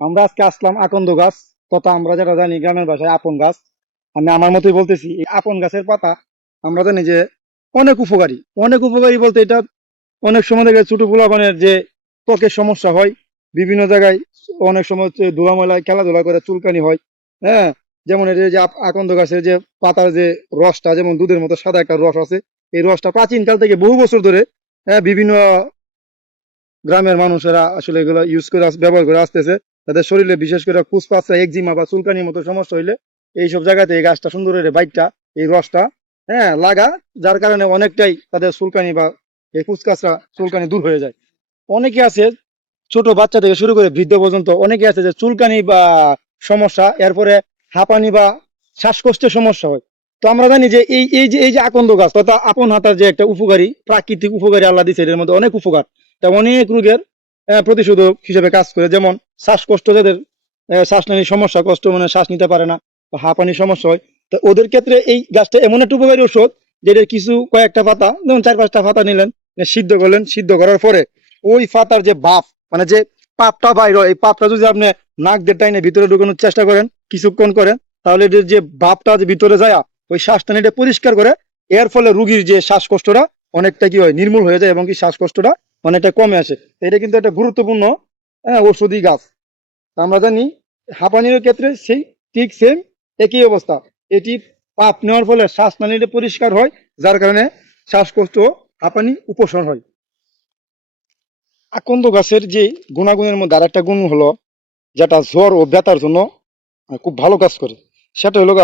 আমরা আজকে আসলাম আকন্দ গাছ, তথা আমরা যেটা জানি গ্রামের ভাষায় আপন গাছ। আমি আমার মতোই বলতেছি, এই আপন গাছের পাতা আমরা জানি যে অনেক উপকারী। অনেক উপকারী বলতে এটা অনেক সময় থেকে ছোট পোলাপানের যে ত্বকের সমস্যা হয়, বিভিন্ন জায়গায় অনেক সময় হচ্ছে ধুলাময়লায় খেলাধুলা করে চুলকানি হয়। হ্যাঁ, যেমন এই যে আকন্দ গাছের যে পাতার যে রসটা, যেমন দুধের মতো সাদা একটা রস আছে, এই রসটা প্রাচীন কাল থেকে বহু বছর ধরে বিভিন্ন গ্রামের মানুষেরা আসলে এগুলো ইউজ করে ব্যবহার করে আসতেছে। তাদের শরীরে বিশেষ করে ফুসফাসা, একজিমা বা চুলকানির মতো সমস্যা হইলে এইসব জায়গাতে এই গাছটা সুন্দর করে বাইটটা, এই রসটা লাগা, যার কারণে অনেকটাই তাদের চুলকানি বা এই ফুসকাসরা চুলকানি দূর হয়ে যায়। অনেকে আছে, ছোট বাচ্চা থেকে শুরু করে বৃদ্ধ পর্যন্ত অনেকে আছে যে চুলকানি বা সমস্যা, এরপরে হাঁপানি বা শ্বাসকষ্টের সমস্যা হয়। তো আমরা জানি যে এই যে আকন্দ গাছ তথা আপন হাতার যে একটা উপকারী, প্রাকৃতিক উপকারী আল্লাহ দিচ্ছে, এর মধ্যে অনেক উপকার। তা অনেক রোগের প্রতিষেধক হিসেবে কাজ করে। যেমন শ্বাসকষ্ট যাদের, শ্বাস নালীর সমস্যা, কষ্ট মানে শ্বাস নিতে পারে না বা হাঁপানির সমস্যা হয়, তো ওদের ক্ষেত্রে এই গাছটা এমন একটা উপকারী ওষুধ, যেটার কিছু কয়েকটা পাতা, যেমন 4-5টা পাতা নিলেন, সিদ্ধ করলেন, সিদ্ধ করার পরে ওই পাতার যে বাফ, মানে যে পাপটা বাইর হয়, এই পাপটা যদি আপনি নাক দিয়ে টাইনে ভিতরে ঢুকানোর চেষ্টা করেন, কিছুক্ষণ করেন, তাহলে এটার যে ভাবটা যে ভিতরে যায়, ওই শ্বাসটা এটা পরিষ্কার করে। এর ফলে রুগীর যে শ্বাসকষ্টটা অনেকটা কি হয়, নির্মূল হয়ে যায় এবং কি শ্বাসকষ্টটা অনেকটা কমে আসে। এটা কিন্তু একটা গুরুত্বপূর্ণ ঔষধি গাছ। তা আমরা জানি হাঁপানির ক্ষেত্রে সেই ঠিক সেম একই অবস্থা। এটি পাপ নেওয়ার ফলে শ্বাসনালীটা পরিষ্কার হয়, যার কারণে শ্বাসকষ্ট, হাঁপানি উপশম হয়। আকন্দ গাছের যে গুণাগুণের মধ্যে আর একটা গুণ হলো, যেটা জ্বর ও ব্যথার জন্য খুব ভালো কাজ করে। সেটা হলো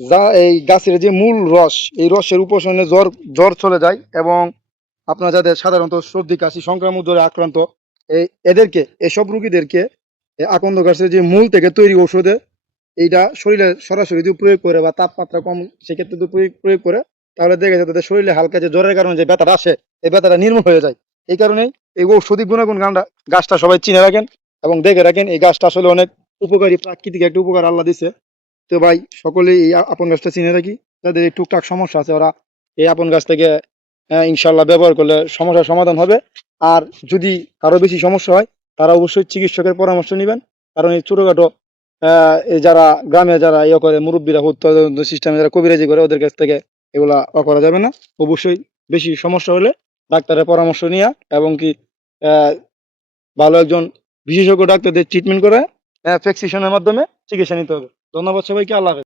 যা এই গাছের যে মূল রস, এই রসের উপশমে জ্বর জ্বর চলে যায়। এবং আপনার যাদের সাধারণত সর্দি কাশি সংক্রামক জ্বরে আক্রান্ত, এই এদেরকে, এসব রুগীদেরকে এই আকন্দ গাছের যে মূল থেকে তৈরি ঔষধে এইটা শরীরে সরাসরি যদি প্রয়োগ করে বা তাপমাত্রা কম সেক্ষেত্রে যদি প্রয়োগ করে, তাহলে দেখে যায় তাদের শরীরে হালকা যে জ্বরের কারণে যে ব্যথাটা আসে, এই ব্যথাটা নির্মূল হয়ে যায়। এই কারণেই এই ঔষধি গুণাগুণ গাছটা সবাই চিনে রাখেন এবং দেখে রাখেন। এই গাছটা আসলে অনেক উপকারী, প্রাকৃতিক একটা উপকার আল্লাহ দিছে। তো ভাই, সকলেই এই আপন গাছটা চিনে রাখি। যাদের এই টুকটাক সমস্যা আছে, ওরা এই আপন গাছ থেকে ইনশাল্লাহ ব্যবহার করলে সমস্যার সমাধান হবে। আর যদি কারো বেশি সমস্যা হয়, তারা অবশ্যই চিকিৎসকের পরামর্শ নেবেন। কারণ এই ছোটখাটো এই যারা গ্রামে যারা ইয়ে করে, মুরব্বীরা সিস্টেমে যারা কবিরাজি করে, ওদের কাছ থেকে এগুলা করা যাবে না। অবশ্যই বেশি সমস্যা হলে ডাক্তারের পরামর্শ নেওয়া এবং কি আহ ভালো একজন বিশেষজ্ঞ ডাক্তারদের ট্রিটমেন্ট করে প্রেসক্রিপশনের মাধ্যমে চিকিৎসা নিতে হবে। ধন্যবাদ সবাইকে। আল্লাহ হাফেজ।